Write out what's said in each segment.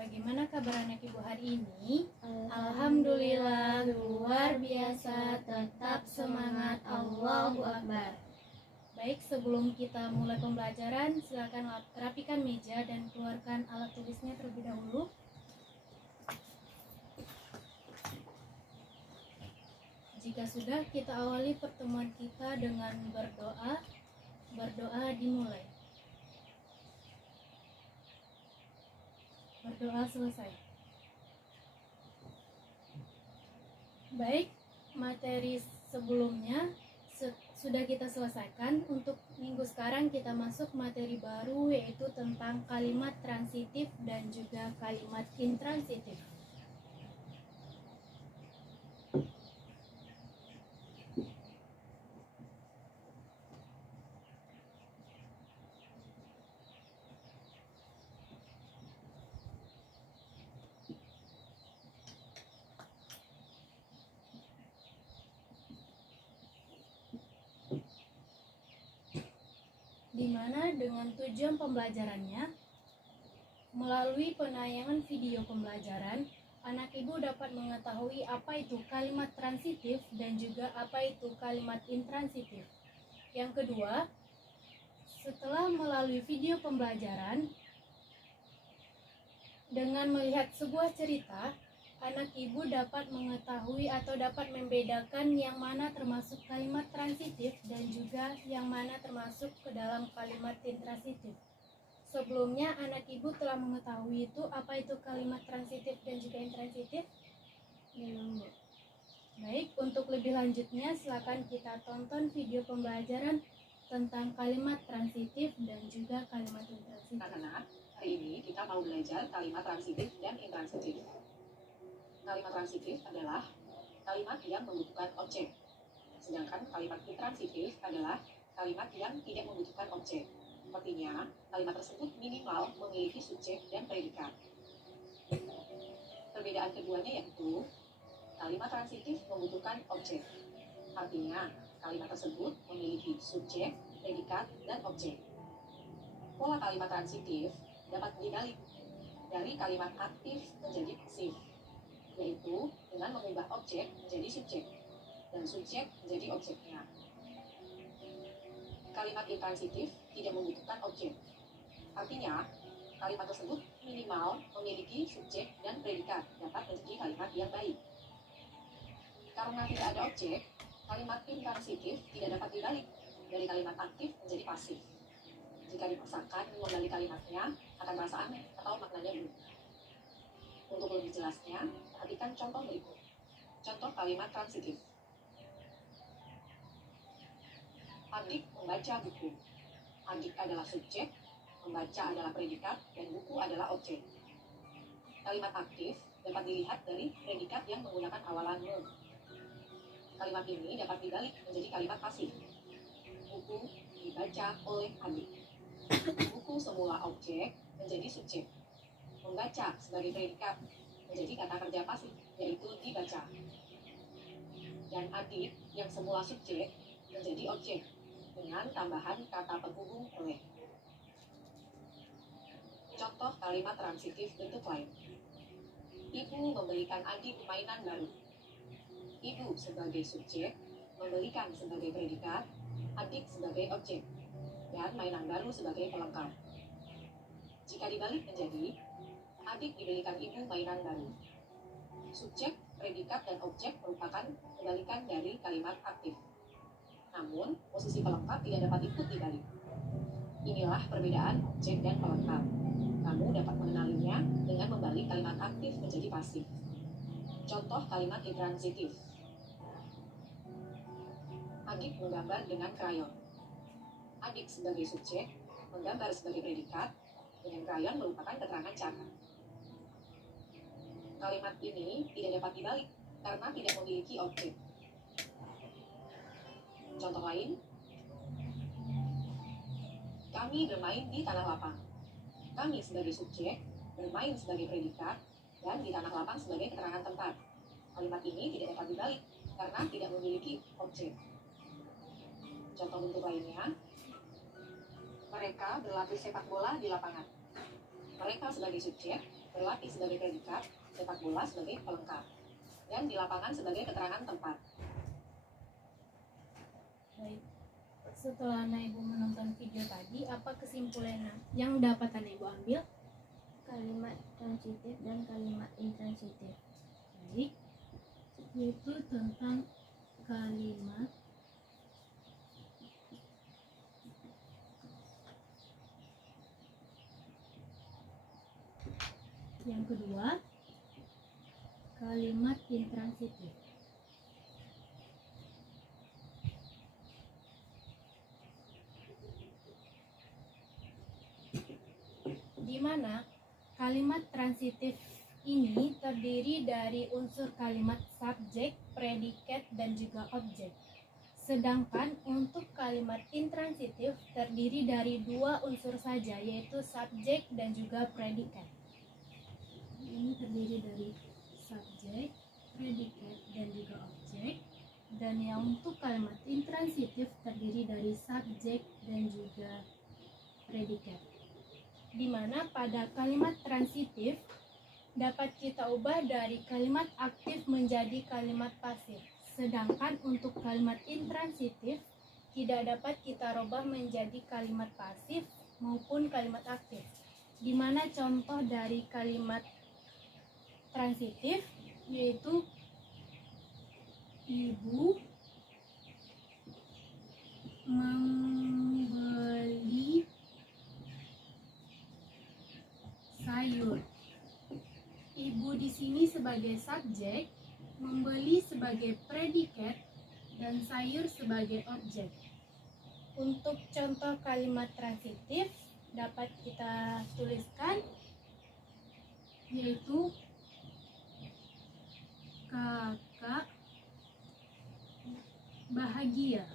Bagaimana kabar anak ibu hari ini? Alhamdulillah luar biasa, tetap semangat, Allahu Akbar. Baik, sebelum kita mulai pembelajaran, silakan rapikan meja dan keluarkan alat tulisnya terlebih dahulu. Jika sudah, kita awali pertemuan kita dengan berdoa. Berdoa dimulai. Berdoa selesai. Baik, materi sebelumnya sudah kita selesaikan. Untuk minggu sekarang kita masuk materi baru, yaitu tentang kalimat transitif dan juga kalimat intransitif. Di mana dengan tujuan pembelajarannya, melalui penayangan video pembelajaran, anak ibu dapat mengetahui apa itu kalimat transitif dan juga apa itu kalimat intransitif. Yang kedua, setelah melalui video pembelajaran, dengan melihat sebuah cerita, anak ibu dapat mengetahui atau dapat membedakan yang mana termasuk kalimat transitif dan juga yang mana termasuk ke dalam kalimat intransitif. Sebelumnya anak ibu telah mengetahui itu apa itu kalimat transitif dan juga intransitif? Belum, Bu. Baik, untuk lebih lanjutnya silakan kita tonton video pembelajaran tentang kalimat transitif dan juga kalimat intransitif. Anak-anak, hari ini kita mau belajar kalimat transitif dan intransitif. Kalimat transitif adalah kalimat yang membutuhkan objek, sedangkan kalimat intransitif adalah kalimat yang tidak membutuhkan objek. Artinya, kalimat tersebut minimal memiliki subjek dan predikat. Perbedaan keduanya yaitu, kalimat transitif membutuhkan objek. Artinya, kalimat tersebut memiliki subjek, predikat, dan objek. Pola kalimat transitif dapat dibalik dari kalimat aktif menjadi pasif, yaitu dengan mengubah objek menjadi subjek dan subjek menjadi objeknya. Kalimat intransitif tidak membutuhkan objek. Artinya, kalimat tersebut minimal memiliki subjek dan predikat dapat menjadi kalimat yang baik. Karena tidak ada objek, kalimat intransitif tidak dapat dibalik dari kalimat aktif menjadi pasif. Jika dipaksakan menggali kalimatnya, akan terasa aneh atau maknanya belum. Untuk lebih jelasnya, perhatikan contoh berikut. Contoh kalimat transitif. Adik membaca buku. Adik adalah subjek, membaca adalah predikat, dan buku adalah objek. Kalimat aktif dapat dilihat dari predikat yang menggunakan awalan me. Kalimat ini dapat dibalik menjadi kalimat pasif. Buku dibaca oleh adik. Buku semula objek menjadi subjek. Membaca sebagai predikat menjadi kata kerja pasif, yaitu dibaca. Dan adik yang semula subjek menjadi objek dengan tambahan kata penghubung oleh. Contoh kalimat transitif bentuk lain. Ibu membelikan adik mainan baru. Ibu sebagai subjek, membelikan sebagai predikat, adik sebagai objek, dan mainan baru sebagai pelengkap. Jika dibalik menjadi, adik dibelikan ibu mainan baru. Subjek, predikat, dan objek merupakan kebalikan dari kalimat aktif. Namun, posisi pelengkap tidak dapat ikut dibalik. Inilah perbedaan objek dan pelengkap. Kamu dapat mengenalinya dengan membalik kalimat aktif menjadi pasif. Contoh kalimat intransitif. Adik menggambar dengan krayon. Adik sebagai subjek, menggambar sebagai predikat, dengan krayon merupakan keterangan cara. Kalimat ini tidak dapat dibalik karena tidak memiliki objek. Contoh lain, kami bermain di tanah lapang. Kami sebagai subjek, bermain sebagai predikat, dan di tanah lapang sebagai keterangan tempat. Kalimat ini tidak dapat dibalik karena tidak memiliki objek. Contoh bentuk lainnya, mereka berlatih sepak bola di lapangan. Mereka sebagai subjek, berlatih sebagai predikat, sepak bola sebagai pelengkap, dan di lapangan sebagai keterangan tempat. Baik. Setelah Anak Ibu menonton video tadi, apa kesimpulan yang dapat Anak Ibu ambil? Kalimat transitif dan kalimat intransitif. Baik, yaitu tentang kalimat yang kedua, kalimat intransitif. Di mana kalimat transitif ini terdiri dari unsur kalimat subjek, predikat, dan juga objek. Sedangkan untuk kalimat intransitif terdiri dari dua unsur saja, yaitu subjek dan juga predikat. Ini terdiri dari subjek, predikat, dan juga objek. Dan yang untuk kalimat intransitif terdiri dari subjek dan juga predikat. Di mana pada kalimat transitif dapat kita ubah dari kalimat aktif menjadi kalimat pasif. Sedangkan untuk kalimat intransitif tidak dapat kita rubah menjadi kalimat pasif maupun kalimat aktif. Di mana contoh dari kalimat transitif yaitu ibu membeli sayur. Ibu di sini sebagai subjek, membeli sebagai predikat, dan sayur sebagai objek. Untuk contoh kalimat transitif dapat kita tuliskan yaitu kakak bahagia.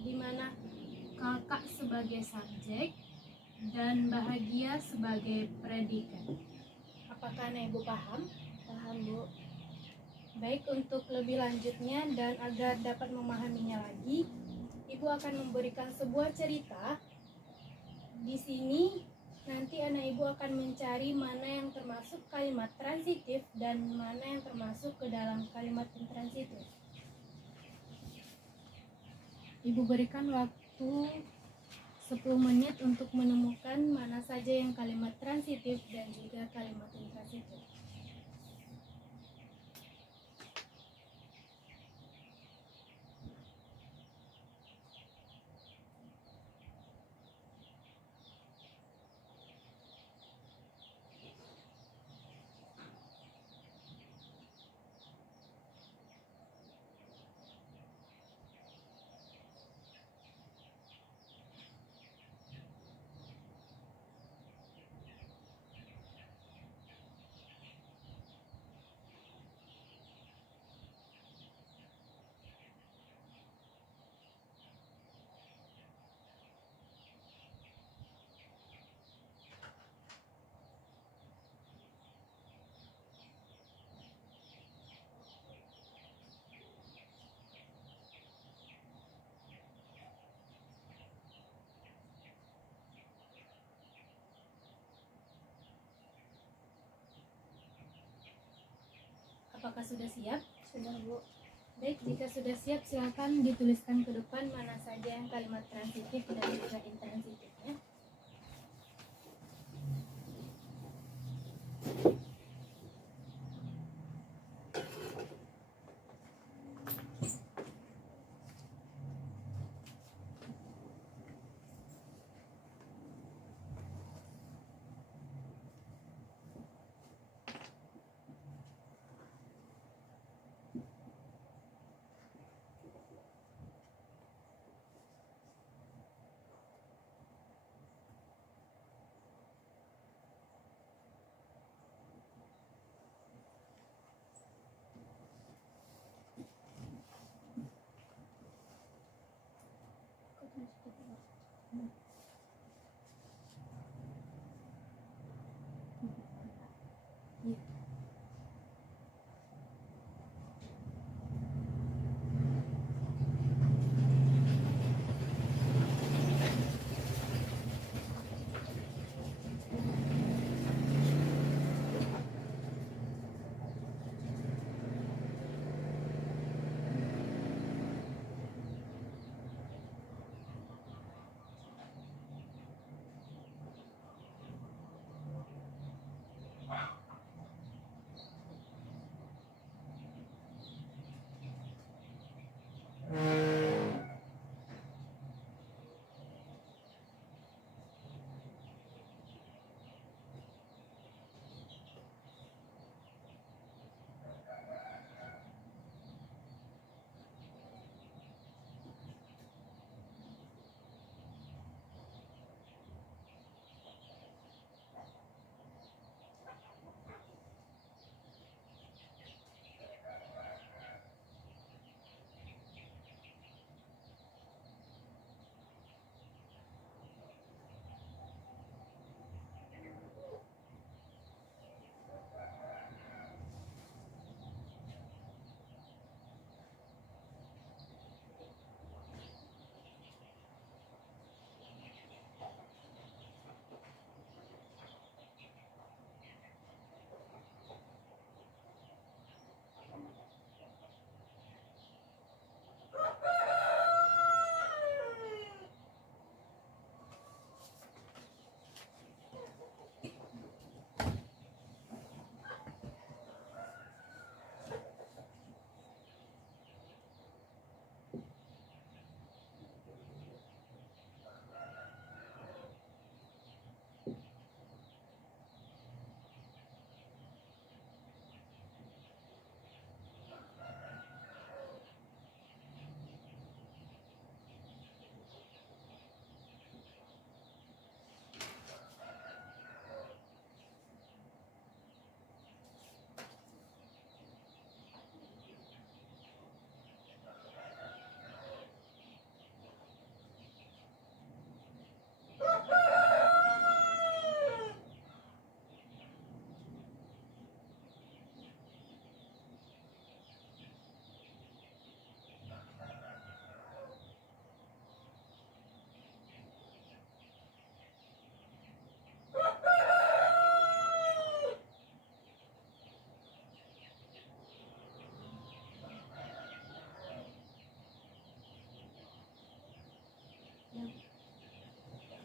Di mana kakak sebagai subjek dan bahagia sebagai predikat. Apakah Anak Ibu paham? Paham, Bu. Baik, untuk lebih lanjutnya dan agar dapat memahaminya lagi, Ibu akan memberikan sebuah cerita. Di sini nanti Anak Ibu akan mencari mana yang termasuk kalimat transitif dan mana yang termasuk ke dalam kalimat intransitif. Ibu berikan waktu 10 menit untuk menemukan mana saja yang kalimat transitif dan juga kalimat intransitif. Apakah sudah siap? Sudah, Bu. Baik, jika sudah siap silakan dituliskan ke depan mana saja yang kalimat transitif dan juga intransitifnya.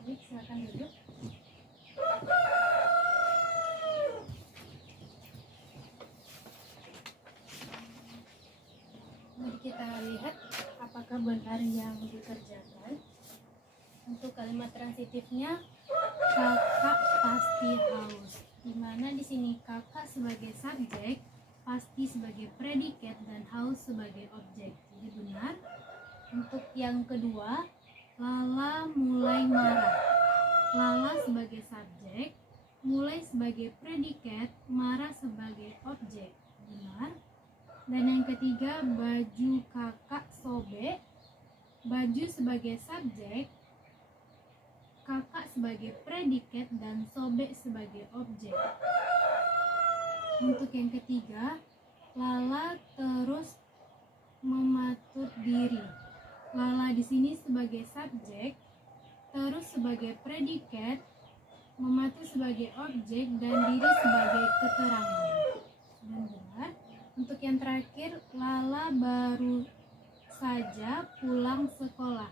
Baik, silakan duduk. Mari kita lihat apakah benar yang dikerjakan. Untuk kalimat transitifnya, kakak pasti haus. Dimana di sini kakak sebagai subjek, pasti sebagai predikat, dan haus sebagai objek. Jadi benar. Untuk yang kedua, Lala mulai marah. Lala sebagai subjek, mulai sebagai predikat, marah sebagai objek. Benar. Dan yang ketiga, baju kakak sobek. Baju sebagai subjek, kakak sebagai predikat, dan sobek sebagai objek. Untuk yang ketiga, Lala terus mematut diri. Lala di sini sebagai subjek, terus sebagai predikat, mematu sebagai objek, dan diri sebagai keterangan. Dan benar. Untuk yang terakhir, Lala baru saja pulang sekolah.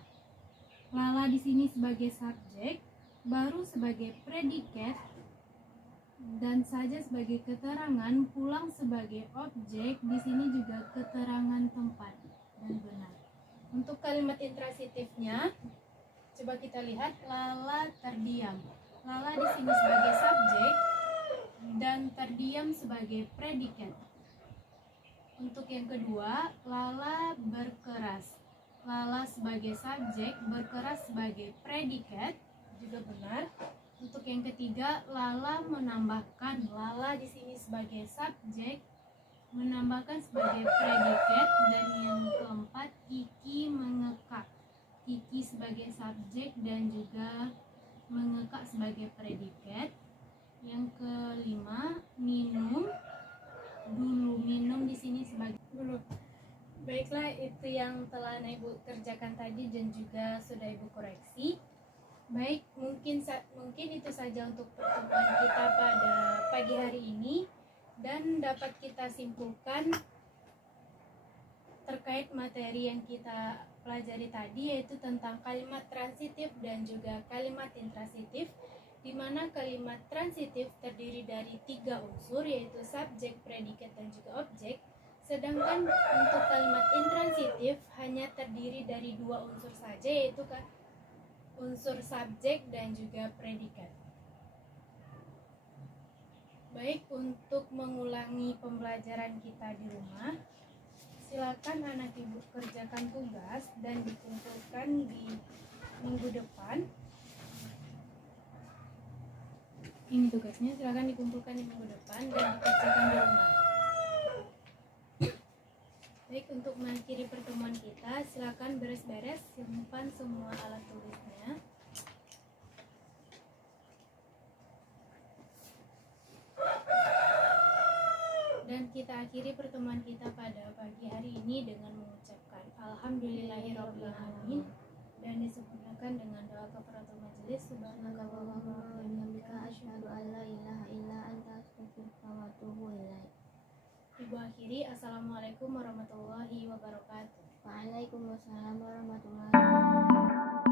Lala di sini sebagai subjek, baru sebagai predikat, dan saja sebagai keterangan, pulang sebagai objek. Di sini juga keterangan tempat. Dan benar. Untuk kalimat intransitifnya, coba kita lihat. Lala terdiam. Lala di sini sebagai subjek dan terdiam sebagai predikat. Untuk yang kedua, Lala berkeras. Lala sebagai subjek, berkeras sebagai predikat, juga benar. Untuk yang ketiga, Lala menambahkan. Lala di sini sebagai subjek, menambahkan sebagai predikat. Dan yang keempat, Kiki mengekak. Kiki sebagai subjek dan juga mengekak sebagai predikat. Yang kelima, minum. Dulu, minum di sini sebagai dulu. Baiklah, itu yang telah Ibu kerjakan tadi dan juga sudah Ibu koreksi. Baik, mungkin itu saja untuk pertemuan kita pada pagi hari ini, dan dapat kita simpulkan terkait materi yang kita pelajari tadi, yaitu tentang kalimat transitif dan juga kalimat intransitif, di mana kalimat transitif terdiri dari 3 unsur, yaitu subjek, predikat, dan juga objek. Sedangkan untuk kalimat intransitif hanya terdiri dari 2 unsur saja, yaitu unsur subjek dan juga predikat. Baik, untuk mengulangi pembelajaran kita di rumah, silakan anak ibu kerjakan tugas dan dikumpulkan di minggu depan. Ini tugasnya, silakan dikumpulkan di minggu depan dan dikerjakan di rumah. Baik, untuk mengakhiri pertemuan kita, silakan beres-beres, simpan semua alat tulisnya. Dan kita akhiri pertemuan kita pada pagi hari ini dengan mengucapkan Alhamdulillahirrahmanirrahim, dan disempurnakan dengan doa kafaratul majelis. Subhanakallahumma wa bihamdika asyhadu an la ilaha illa anta astaghfiruka wa atubu ilaik. Ibu akhiri, assalamualaikum warahmatullahi wabarakatuh. Waalaikumsalam warahmatullahi wabarakatuh.